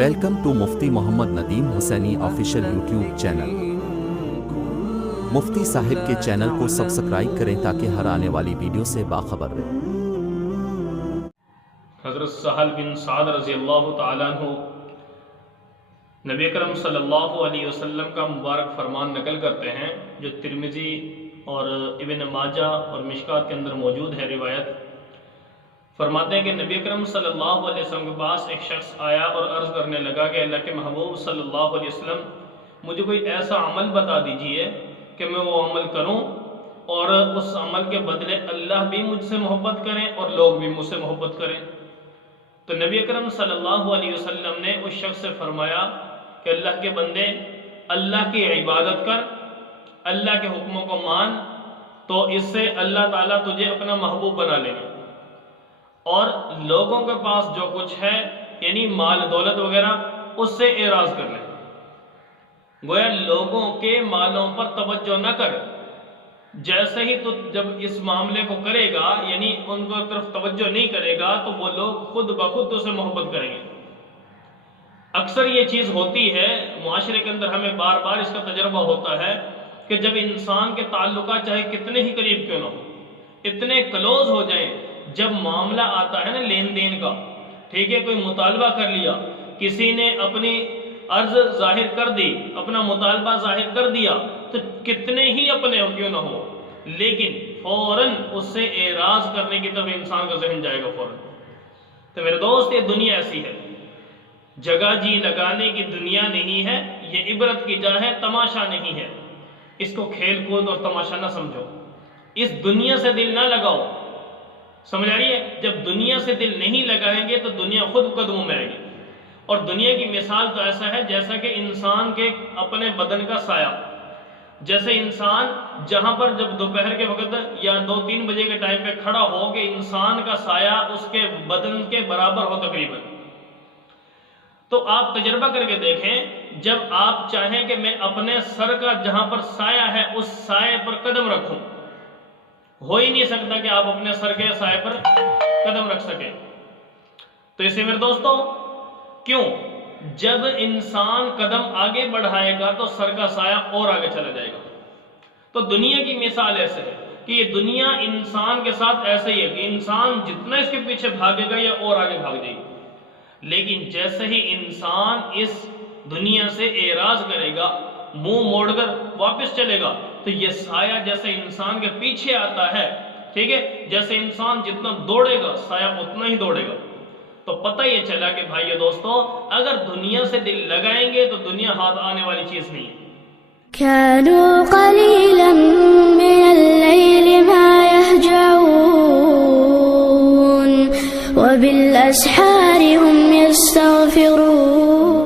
Welcome to Mufti Muhammad Nadeem Husaini official YouTube channel. Mufti صاحب کے channel کو سبسکرائب کریں تاکہ ہر آنے والی ویڈیو سے باخبر رہیں۔ حضرت سہل بن سعد رضی اللہ تعالیٰ عنہ نبی اکرم صلی اللہ علیہ وسلم کا مبارک فرمان نقل کرتے ہیں، جو ترمذی اور ابن ماجہ اور مشکات کے اندر موجود ہے روایت۔ فرماتے ہیں کہ نبی اکرم صلی اللہ علیہ وسلم کے پاس ایک شخص آیا اور عرض کرنے لگا کہ اللہ کے محبوب صلی اللہ علیہ وسلم، مجھے کوئی ایسا عمل بتا دیجئے کہ میں وہ عمل کروں اور اس عمل کے بدلے اللہ بھی مجھ سے محبت کریں اور لوگ بھی مجھ سے محبت کریں۔ تو نبی اکرم صلی اللہ علیہ وسلم نے اس شخص سے فرمایا کہ اللہ کے بندے، اللہ کی عبادت کر، اللہ کے حکموں کو مان، تو اس سے اللہ تعالیٰ تجھے اپنا محبوب بنا لے گا، اور لوگوں کے پاس جو کچھ ہے یعنی مال دولت وغیرہ اس سے اعراض کر لے۔ گویا لوگوں کے مالوں پر توجہ نہ کر، جیسے ہی تو جب اس معاملے کو کرے گا یعنی ان کو طرف توجہ نہیں کرے گا تو وہ لوگ خود بخود اسے محبت کریں گے۔ اکثر یہ چیز ہوتی ہے معاشرے کے اندر، ہمیں بار بار اس کا تجربہ ہوتا ہے کہ جب انسان کے تعلقات چاہے کتنے ہی قریب کیوں نہ ہو، اتنے کلوز ہو جائیں، جب معاملہ آتا ہے نا لین دین کا، ٹھیک ہے، کوئی مطالبہ کر لیا، کسی نے اپنی عرض ظاہر کر دی، اپنا مطالبہ ظاہر کر دیا، تو کتنے ہی اپنے کیوں نہ ہو، لیکن فوراً اس سے اعراض کرنے کی طرف انسان کا ذہن جائے گا فوراً۔ تو میرے دوست، یہ دنیا ایسی ہے، جگہ جی لگانے کی دنیا نہیں ہے، یہ عبرت کی جا ہے، تماشا نہیں ہے۔ اس کو کھیل کود اور تماشا نہ سمجھو، اس دنیا سے دل نہ لگاؤ، سمجھ آ رہی ہے؟ جب دنیا سے دل نہیں لگائیں گے تو دنیا خود قدموں میں آئے گی۔ اور دنیا کی مثال تو ایسا ہے جیسا کہ انسان کے اپنے بدن کا سایہ، جیسے انسان جہاں پر جب دوپہر کے وقت یا 2-3 بجے کے ٹائم پہ کھڑا ہو کہ انسان کا سایہ اس کے بدن کے برابر ہو تقریباً، تو آپ تجربہ کر کے دیکھیں، جب آپ چاہیں کہ میں اپنے سر کا جہاں پر سایہ ہے اس سائے پر قدم رکھوں، ہو ہی نہیں سکتا کہ آپ اپنے سر کے سائے پر قدم رکھ سکیں۔ تو اسے میرے دوستوں، کیوں؟ جب انسان قدم آگے بڑھائے گا تو سر کا سایہ اور آگے چلا جائے گا۔ تو دنیا کی مثال ایسے ہے کہ یہ دنیا انسان کے ساتھ ایسے ہی ہے کہ انسان جتنا اس کے پیچھے بھاگے گا یا اور آگے بھاگ جائے گا، لیکن جیسے ہی انسان اس دنیا سے اعراض کرے گا، منہ موڑ کر واپس چلے گا، تو یہ سایہ جیسے انسان کے پیچھے آتا ہے، ٹھیک ہے، جیسے انسان جتنا دوڑے گا سایہ اتنا ہی دوڑے گا۔ تو پتہ یہ چلا کہ بھائیو دوستو، اگر دنیا سے دل لگائیں گے تو دنیا ہاتھ آنے والی چیز نہیں ہے۔ كانوا قليلا من الليل ما يهجعون وبالأسحار هم يستغفرون